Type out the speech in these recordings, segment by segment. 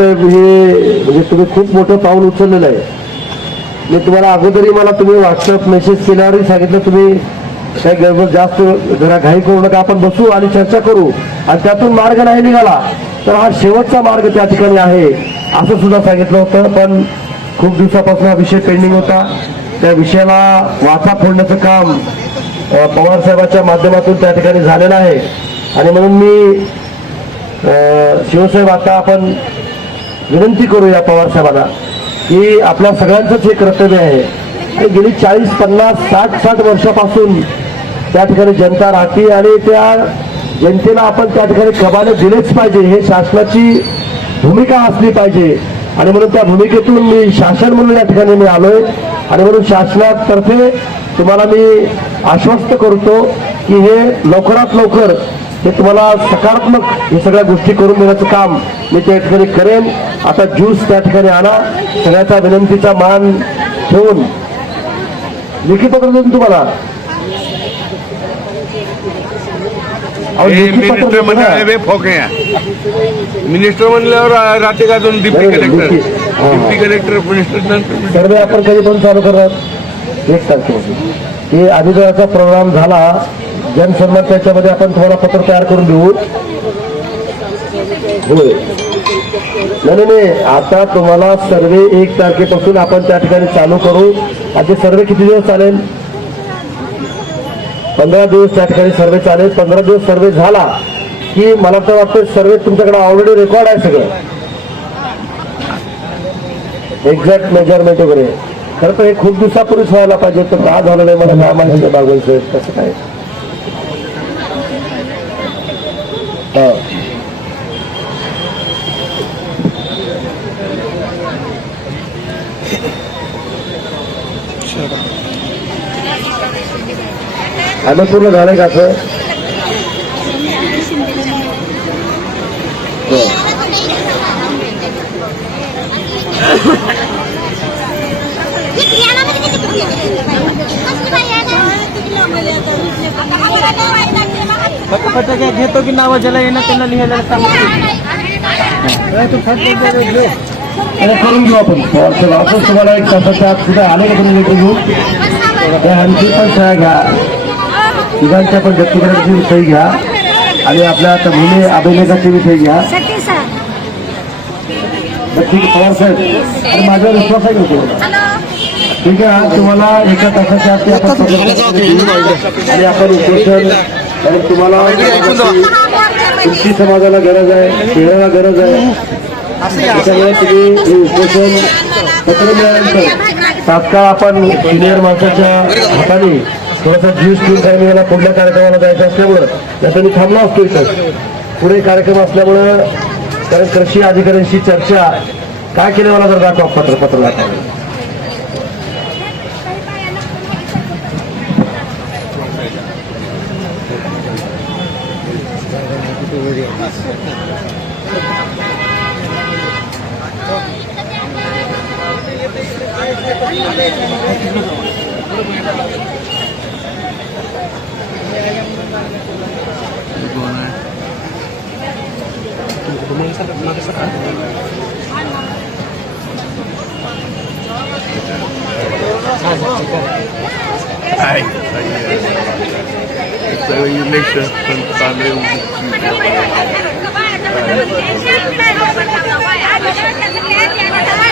हे म्हणजे तुम्ही खूप मोठं पाऊल उचललेलं आहे. मी तुम्हाला अगोदरही मला तुम्ही व्हॉट्सअप मेसेज केल्यावरही सांगितलं तुम्ही काही गडबड जास्त जरा घाई करू नका आपण बसू आणि चर्चा करू. आणि त्यातून मार्ग नाही निघाला तर हा शेवटचा मार्ग त्या ठिकाणी आहे असं सुद्धा सांगितलं होतं. पण खूप दिवसापासून हा विषय पेंडिंग होता. त्या विषयाला वाचा फोडण्याचं काम पवार साहेबाच्या माध्यमातून त्या ठिकाणी झालेलं आहे. आणि म्हणून मी शिवसाहेब आता आपण विनंती करूया पवार साहेबांना की आपल्या सगळ्यांचंच हे कर्तव्य आहे. आणि गेली चाळीस पन्नास साठ साठ वर्षापासून त्या ठिकाणी जनता राहते आणि त्या जनतेला आपण त्या ठिकाणी कबाने दिलेच पाहिजे. हे शासनाची भूमिका असली पाहिजे. आणि म्हणून त्या भूमिकेतून मी शासन म्हणून या ठिकाणी मी आलोय. आणि म्हणून शासनातर्फे तुम्हाला मी आश्वस्त करतो की हे लवकरात लवकर हे तुम्हाला सकारात्मक हे सगळ्या गोष्टी करून देण्याचं काम मी त्या ठिकाणी करेन. आता ज्यूस त्या ठिकाणी आणा. सगळ्याचा विनंतीचा मान ठेवून. लिखित पत्र देऊन तुम्हाला. मिनिस्टर देतो ना. म्हणले वे फोके मिनिस्टर म्हणल्यावर राहते का दोन deputy collector deputy. Collector minister सर्वे आपण कधी पण चालू करणार. एक तारखेपासून हे अधिकाराचा प्रोग्राम झाला. जनसन्मान त्याच्यामध्ये आपण तुम्हाला पत्र तयार करून देऊ. होय नाही नाही, नाही. आता तुम्हाला सर्वे एक तारखेपासून आपण त्या ठिकाणी चालू करू. आणि सर्वे किती दिवस चालेल? पंधरा दिवस त्या ठिकाणी सर्वे चालेल. पंधरा दिवस सर्वे झाला की मला तर वाटतं सर्वे तुमच्याकडे ऑलरेडी रेकॉर्ड आहे सगळं. एक्झॅक्ट मेजरमेंट वगैरे. खरं तर हे खूप दिवसापूर्वीच व्हायला पाहिजे तर का झालं नाही मला काय माहिती बागवायचं कसं काय? आता पूर्ण झालंय का असं घेतो की नाव ज्याला येणं त्यांना लिहायला त्याला करून घेऊ आपण. चला आपण तुम्हाला एक तासाच्या आत कुठे आले का तुम्ही लेटर त्या आणखी पण सह्या घ्या. तिघांच्या पण व्यक्तिगत सही घ्या. आणि आपल्या आता मुले अभिलेखाची बी सही घ्या. तर ठीक आहे पवार साहेब. आणि माझ्यावर विश्वास आहे का तुम्हाला? ठीक आहे हा तुम्हाला एका तासाच्या आत ते आपण. आणि आपण उपोषण कारण तुम्हाला तुमची समाजाला गरज आहे शहराला गरज आहे. त्याच्यामुळे तुम्ही हे उपोषण पत्र मिळाल्यानंतर तात्काळ आपण सिनियर माणसाच्या हाताने थोडासा ज्यूस पिऊन काही वेळेला पुढल्या कार्यक्रमाला जायचं असल्यामुळं त्याचा मी थांबलो असतो इथं. पुढे कार्यक्रम असल्यामुळं कारण कृषी अधिकाऱ्यांशी चर्चा काय केलं मला जर दाखवा पत्र पत्र दाखवा Tumulong sa mga sa Ay, So you make sure from family with you.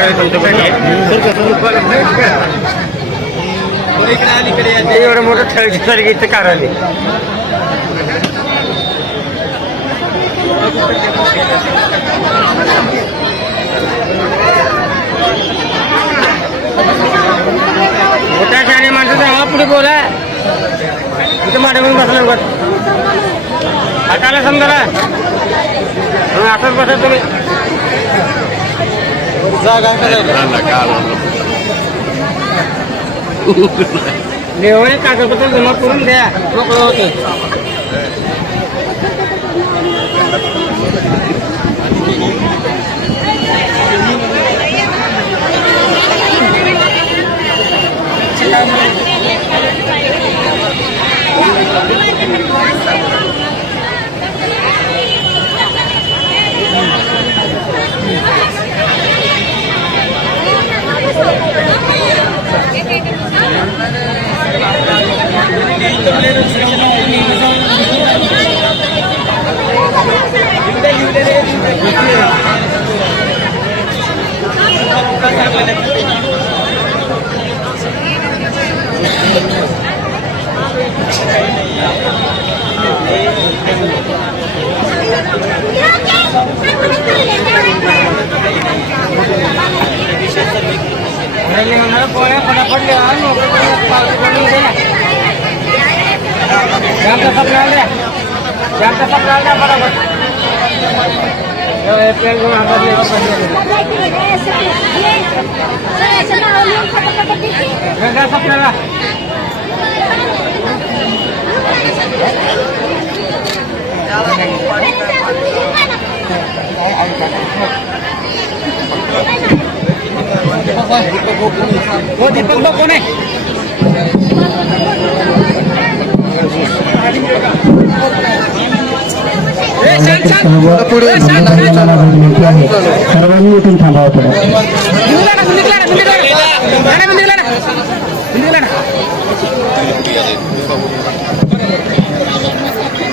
Election पण चालू एवढं मोठं ठळकी कारण आहे मोठ्या शाणे माणसं हा पुढे बोला. इथं माटे म्हणून बसला उगाच. हाताला समजा मग असंच बसा तुम्ही. देवाने कागदपत्र जमा करून द्या. मोकळं होतं Jangan tetap ngalnya. Tetap सर्वांनी थांबावं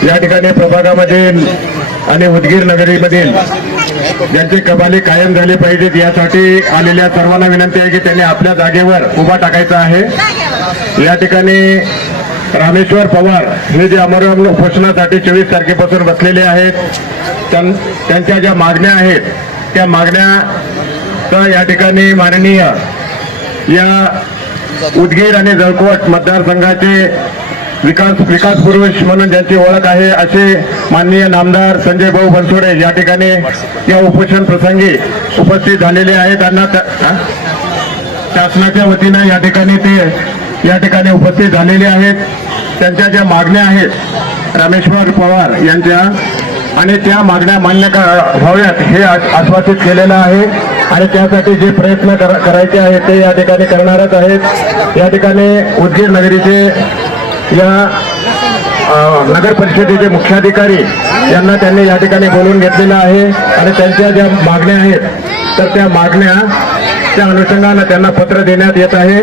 या ठिकाणी प्रभागामधील आणि उदगीर नगरीमधील ज्यांची कबाली कायम झाली पाहिजेत यासाठी आलेल्या सर्वांना विनंती आहे की त्यांनी आपल्या जागेवर उभा टाकायचा आहे. या ठिकाणी रामेश्वर पवार हे जे अमरवाम उपोषणासाठी चोवीस तारखेपासून बसलेले आहेत त्यां- त्यांच्या ज्या मागण्या आहेत त्या मागण्या या ठिकाणी माननीय या उदगीर आणि जळकोट मतदारसंघाचे विकास विकास पुरुष म्हणून ज्यांची ओळख आहे असे माननीय नामदार संजय भाऊ बनसोडे या ठिकाणी या उपोषण प्रसंगी उपस्थित झालेले आहेत. त्यांना शासनाच्या वतीनं या ठिकाणी ते या ठिकाणी उपस्थित झालेले आहेत. त्यांच्या ज्या मागण्या आहेत रामेश्वर पवार यांच्या आणि त्या मागण्या मान्य व्हाव्यात हे आश्वासित केलेलं आहे. आणि त्यासाठी जे प्रयत्न करायचे आहेत ते या ठिकाणी करणारच आहेत. या ठिकाणी उदगीर नगरीचे या अ, नगर परिषदेचे मुख्याधिकारी यांना त्यांनी या ठिकाणी बोलवून घेतलेलं आहे. आणि त्यांच्या ज्या मागण्या आहेत तर त्या मागण्या त्या अनुषंगानं त्यांना पत्र देण्यात येत आहे.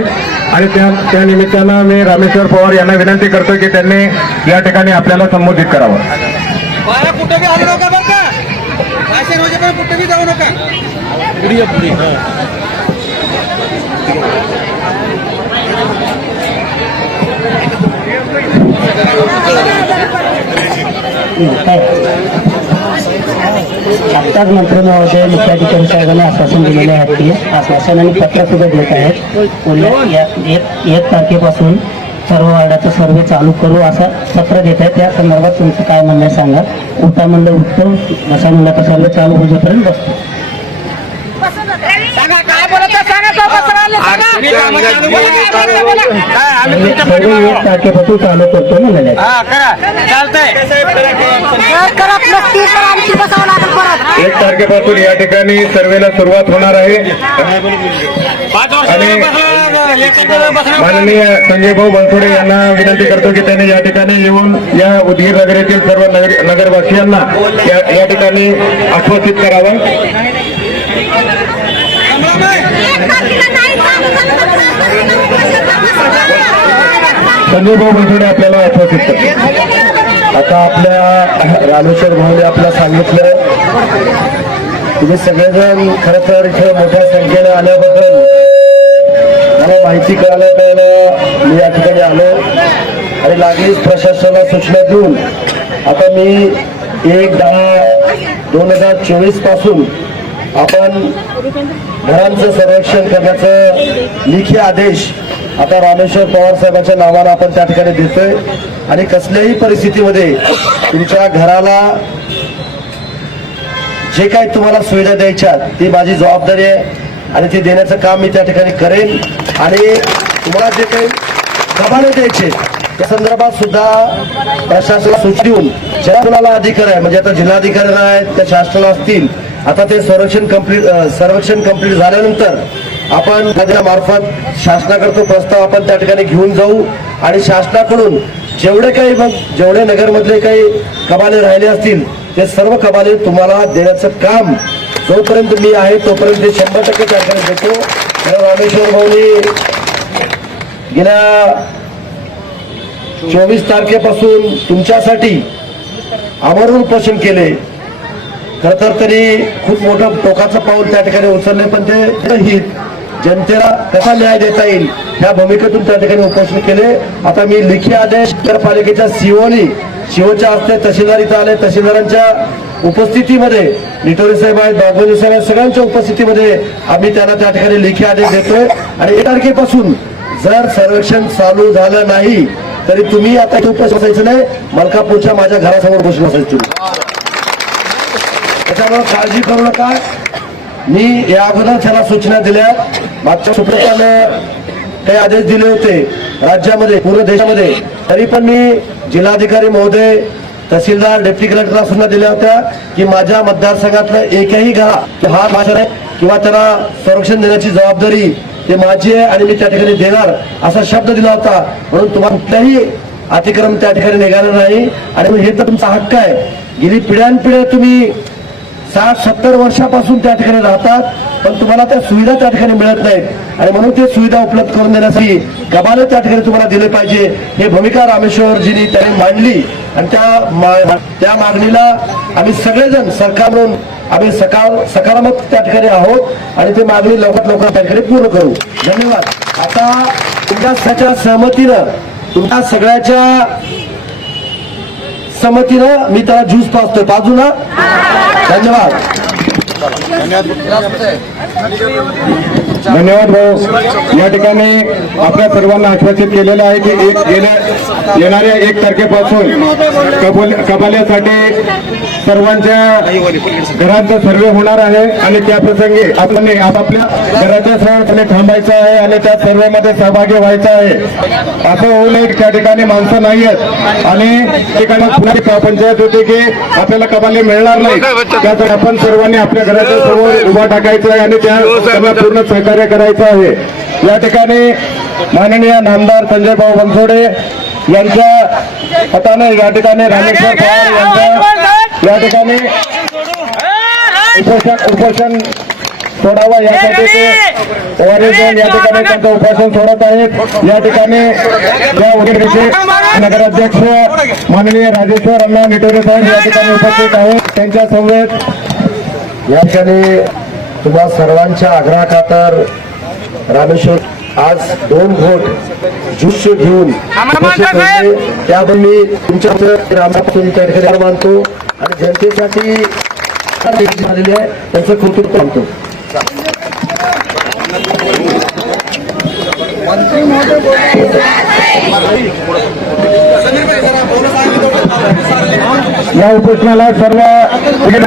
आणि त्या त्या निमित्तानं मी रामेश्वर पवार यांना विनंती करतो की त्यांनी या ठिकाणी आपल्याला संबोधित करावं. कुठे जाऊ नका. आत्ताच मंत्री महोदय मुख्याधिकारी साहेबांना आश्वासन दिलेले आहे की आश्वासन आणि पत्र सुद्धा देत आहेत. उद्या एक तारखेपासून सर्व वार्डाचं सर्वे चालू करू असं पत्र देत आहे त्या संदर्भात तुमचं काय म्हणणं आहे सांगा. उठा म्हणलं उत्तम बसा म्हणलं तर सर्वे चालू होईपर्यंत बसतो सांगा काय बोलत आहे? सांगा तो कसं राहिले, सांगा. काय, आम्ही तुमच्या सर्वे पाठीमागे एक चालू करतो हा एक तारखेपासून या ठिकाणी सर्वेला सुरुवात होणार आहे. आणि-. माननीय संजय भाऊ बनसोडे यांना विनंती करतो की त्यांनी या ठिकाणी येऊन या उदगीर नगरीतील सर्व नगर नगरवासियांना या या ठिकाणी आश्वासित करावं. संजयभाऊ आपल्याला आश्वासित आता आपल्या रामेश्वर भाऊने आपल्याला सांगितलं तुम्ही सगळेजण खर तर इथे मोठ्या संख्येने आल्याबद्दल मला माहिती कळायला मी या ठिकाणी आलो आणि लागलीच प्रशासनाला सूचना देऊन आता मी एक दहा दोन हजार चोवीसपासून आपण घरांचं संरक्षण करण्याचं लेखी आदेश आता रामेश्वर पवार साहेबांच्या नावानं आपण त्या ठिकाणी देतोय. आणि कसल्याही परिस्थितीमध्ये तुमच्या घराला जे काही तुम्हाला सुविधा द्यायच्या ती माझी जबाबदारी आहे आणि ती देण्याचं काम मी त्या ठिकाणी करेन. आणि तुम्हाला जे काही कमाले द्यायचे त्या संदर्भात सुद्धा प्रशासनाला सूचना देऊन ज्या कुणाला अधिकार आहे म्हणजे आता जिल्हाधिकारी आहेत त्या शासनाला असतील आता ते संरक्षण कंप्लीट सर्वेक्षण कंप्लीट झाल्यानंतर आपण मार्फत शासनाकडे तो प्रस्ताव आपण त्या ठिकाणी घेऊन जाऊ. आणि शासनाकडून जेवढे काही मग जेवढे नगरमधले काही कबाले राहिले असतील ते सर्व कबाले तुम्हाला देण्याचं काम जोपर्यंत मी आहे तोपर्यंत ते शंभर टक्के त्या ठिकाणी देतो रामेश्वर भाऊनी. गेल्या चोवीस तारखेपासून तुमच्यासाठी आमरण उपोषण केले. खर तर तरी खूप मोठं टोकाचं पाऊल त्या ठिकाणी उचलले पण ते हित जनतेला कसा न्याय देता येईल या भूमिकेतून त्या ठिकाणी उपोषण केले. आता मी लिखी आदेश नगरपालिकेच्या सीओनी शिवच्या हस्ते तहसीलदार इथं आले. तहसीलदारांच्या उपस्थितीमध्ये निटोरे साहेब आहेत बागवली साहेब आहेत सगळ्यांच्या उपस्थितीमध्ये आम्ही त्यांना त्या ठिकाणी लेखी आदेश देतोय. आणि एक तारखेपासून जर सर्वेक्षण चालू झालं नाही तरी तुम्ही आता इथे उपस्थित बसायचं नाही. मलकापूरच्या माझ्या घरासमोर बसून बसायचं तुम्ही. त्याच्यामुळे काळजी करू नका. मी या अगोदर त्याला सूचना दिल्या. मागच्या सुप्रियानं काही आदेश दिले होते राज्यामध्ये पूर्ण देशामध्ये. तरी पण मी जिल्हाधिकारी महोदय तहसीलदार डेप्टी कलेक्टरला सूचना दिल्या होत्या की माझ्या मतदारसंघातलं एकही घरा हा भाषण आहे किंवा त्याला संरक्षण देण्याची जबाबदारी ते माझी आहे आणि मी त्या ठिकाणी देणार असा शब्द दिला होता. म्हणून तुम्हाला कुठल्याही अतिक्रम त्या ठिकाणी निघाला नाही. आणि हे तर तुमचा हक्क आहे. गेली पिढ्यानपिढ्या तुम्ही साठ सत्तर वर्षापासून त्या ठिकाणी राहतात पण तुम्हाला त्या सुविधा त्या ठिकाणी मिळत नाहीत. आणि म्हणून ते सुविधा उपलब्ध करून देण्यासाठी कबाले त्या ठिकाणी तुम्हाला दिले पाहिजे. हे भूमिका रामेश्वरजींनी त्यांनी मांडली. आणि त्या मा- त्या मागणीला आम्ही सगळेजण सरकार म्हणून आम्ही सकार सकारात्मक त्या ठिकाणी आहोत. आणि ते मागणी लवकरात लवकर त्या ठिकाणी पूर्ण करू. धन्यवाद. आता तुमच्या सहमतीनं तुमच्या सगळ्याच्या संमतीनं मी त्याला ज्यूस पाचतोय पाजू ना? धन्यवाद. धन्यवाद भाऊ. या ठिकाणी आपल्या सर्वांना आश्वासित केलेलं आहे की एक गेल्या येणाऱ्या एक तारखेपासून कबूल कबाल्यासाठी सर्वांच्या घरांचा सर्वे होणार आहे आणि त्याप्रसंगी आपण आपापल्या घराच्या सहकार्याने थांबायचं आहे आणि त्या सर्वेमध्ये सहभागी व्हायचं आहे. असं होऊ नये त्या ठिकाणी माणसं नाही आहेत. आणि ठिकाणी पुन्हा पंचायत होती की आपल्याला कबाले मिळणार नाही. त्यासाठी आपण सर्वांनी आपल्या घराच्या समोर उभा टाकायचा आहे आणि त्या पूर्ण सहकार्य करायचं आहे. या ठिकाणी माननीय नामदार संजय भाऊ बनसोडे यांच्या हाताने या ठिकाणी रामेश्वर पवार यांच्या या ठिकाणी उपोषण उपोषण सोडावं यासाठी ते ओआरएस या ठिकाणी त्यांचं उपोषण सोडत आहेत. या ठिकाणी या उद्योगाचे नगराध्यक्ष माननीय राजेश्वर अण्णा निटोरे साहेब या ठिकाणी उपस्थित आहेत. त्यांच्या समवेत या ठिकाणी तुम्हा सर्वांच्या आग्रहाखातर रामेश्वर आज दोन घोट ज्यूस घेऊन त्यामुळे मी तुमच्या आभार मानतो आणि जनतेसाठी झालेली आहे त्यांचं कौतुक मानतो. या उपोषणाला सर्व